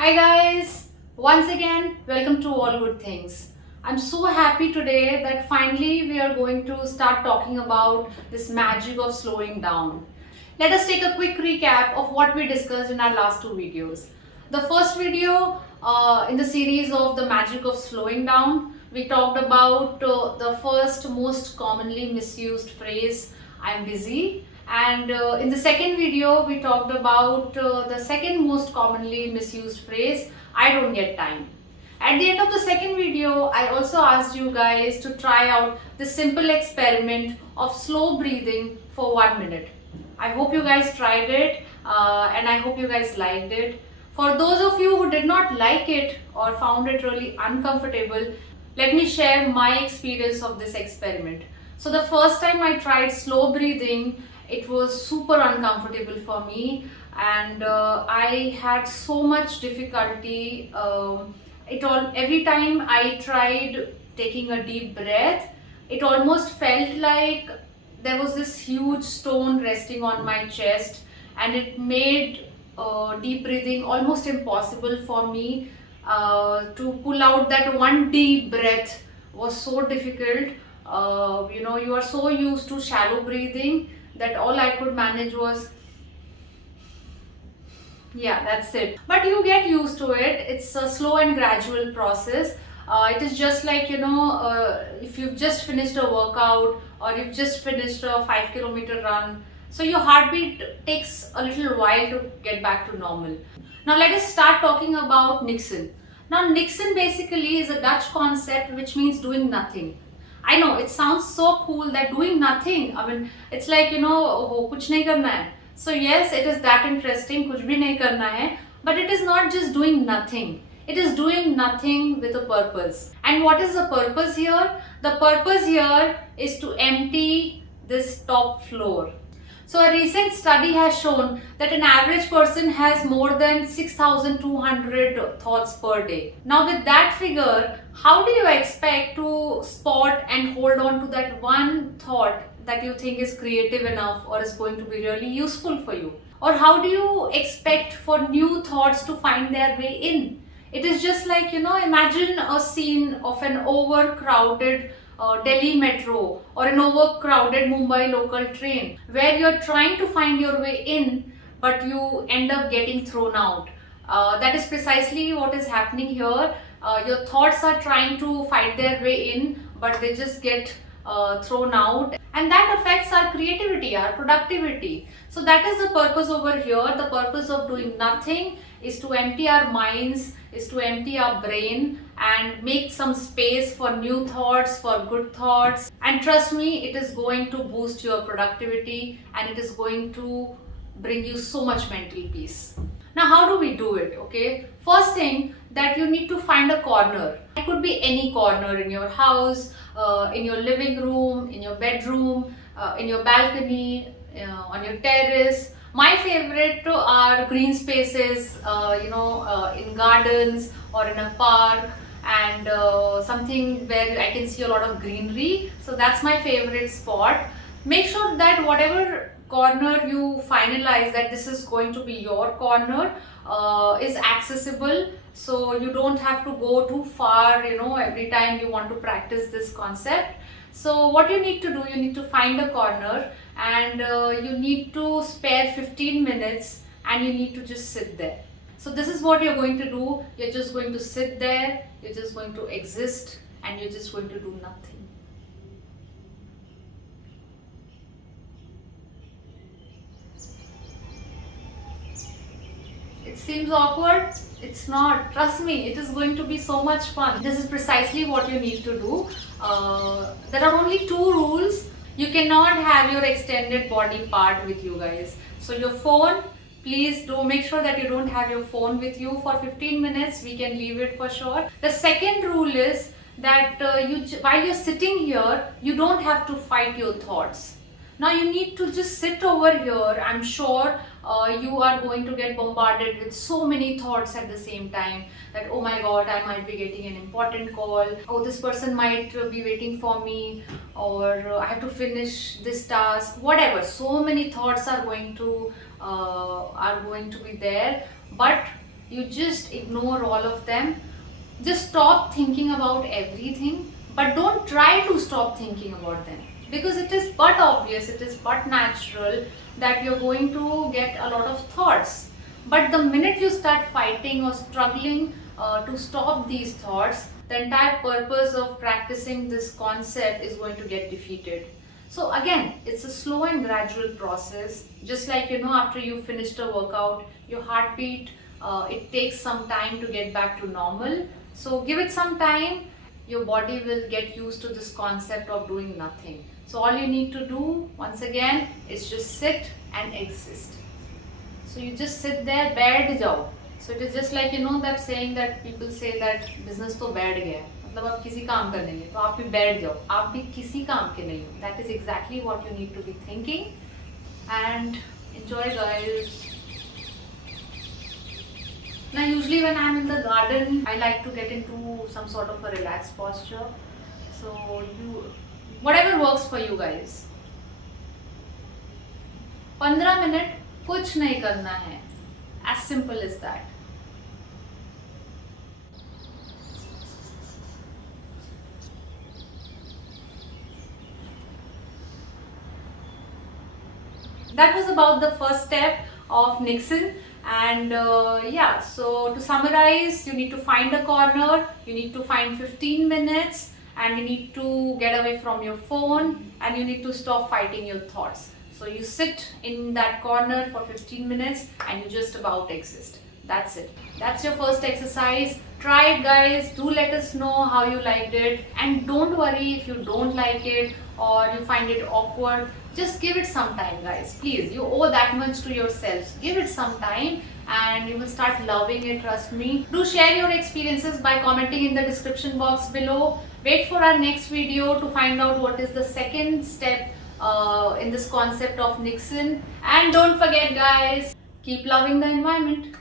Hi guys, once again welcome to All Good Things. I'm so happy today that finally we are going to start talking about this magic of slowing down. Let us take a quick recap of what we discussed in our last two videos. The first video in the series of the magic of slowing down, we talked about the first most commonly misused phrase, I'm busy. And in the second video, we talked about the second most commonly misused phrase, I don't get time. At the end of the second video, I also asked you guys to try out the simple experiment of slow breathing for 1 minute. I hope you guys tried it and I hope you guys liked it. For those of you who did not like it or found it really uncomfortable, let me share my experience of this experiment. So the first time I tried slow breathing, it was super uncomfortable for me and I had so much difficulty. Every time I tried taking a deep breath, it almost felt like there was this huge stone resting on my chest, and it made deep breathing almost impossible for me. To pull out that one deep breath was so difficult. You are so used to shallow breathing that all I could manage was, yeah, that's it. But you get used to it. It's a slow and gradual process. It is just like, if you've just finished a workout or you've just finished a 5 kilometer run. So your heartbeat takes a little while to get back to normal. Now let us start talking about Nixon. Now Nixon basically is a Dutch concept which means doing nothing. I know it sounds so cool that doing nothing. I mean, it's like, oh, kuch nahi karna hai. So yes, it is that interesting, kuch bhi nahi karna hai, but it is not just doing nothing. It is doing nothing with a purpose. And what is the purpose here? The purpose here is to empty this top floor. So a recent study has shown that an average person has more than 6,200 thoughts per day. Now with that figure, how do you expect to spot and hold on to that one thought that you think is creative enough or is going to be really useful for you? Or how do you expect for new thoughts to find their way in? It is just like, imagine a scene of an overcrowded Delhi metro or an overcrowded Mumbai local train where you're trying to find your way in but you end up getting thrown out. That is precisely what is happening here. Your thoughts are trying to fight their way in but they just get thrown out, and that affects our creativity, our productivity. So that is the purpose over here. The purpose of doing nothing is to empty our minds, is to empty our brain and make some space for new thoughts, for good thoughts. And trust me, it is going to boost your productivity and it is going to bring you so much mental peace. Now, how do we do it? Okay, first thing that you need to find a corner. It could be any corner in your house, in your living room, in your bedroom, in your balcony, on your terrace. My favorite are green spaces, in gardens or in a park, and something where I can see a lot of greenery. So that's my favorite spot. Make sure that whatever corner you finalize that this is going to be your corner is accessible, so you don't have to go too far, every time you want to practice this concept. So what you need to do, you need to find a corner and you need to spare 15 minutes and you need to just sit there. So this is what you're going to do. You're just going to sit there, you're just going to exist, and you're just going to do nothing. It seems awkward. It's not. Trust me, it is going to be so much fun. This is precisely what you need to do. There are only two rules. You cannot have your extended body part with you guys. So your phone, please do make sure that you don't have your phone with you for 15 minutes. We can leave it for sure. The second rule is that while you're sitting here, you don't have to fight your thoughts. Now you need to just sit over here. I'm sure you are going to get bombarded with so many thoughts at the same time that, oh my god, I might be getting an important call, oh this person might be waiting for me, or I have to finish this task, whatever. So many thoughts are going to be there, but You just ignore all of them. Just stop thinking about everything, but don't try to stop thinking about them, because it is but obvious, it is but natural that you're going to get a lot of thoughts. But the minute you start fighting or struggling to stop these thoughts, the entire purpose of practicing this concept is going to get defeated. So again, it's a slow and gradual process. Just like, after you finished a workout, your heartbeat, it takes some time to get back to normal. So give it some time, your body will get used to this concept of doing nothing. So all you need to do, once again, is just sit and exist. So you just sit there, बैठ जाओ. So it is just like, that saying that people say that business तो बैठ गया, मतलब आप किसी काम का नहीं है, तो आप भी बैठ जाओ, आप भी किसी काम के नहीं हो. That is exactly what you need to be thinking. And enjoy, guys. Now usually when I'm in the garden, I like to get into some sort of a relaxed posture. So whatever works for you guys. 15 minute कुछ नहीं करना है. As simple as that. That was about the first step of Niksen. And yeah, so to summarize, you need to find a corner, you need to find 15 minutes, and you need to get away from your phone, and you need to stop fighting your thoughts. So you sit in that corner for 15 minutes and you just about exist. That's it. That's your first exercise. Try it, guys. Do let us know how you liked it. And don't worry if you don't like it or you find it awkward. Just give it some time, guys. Please, you owe that much to yourselves. Give it some time and you will start loving it, trust me. Do share your experiences by commenting in the description box below. Wait for our next video to find out what is the second step in this concept of Niksen. And don't forget, guys, keep loving the environment.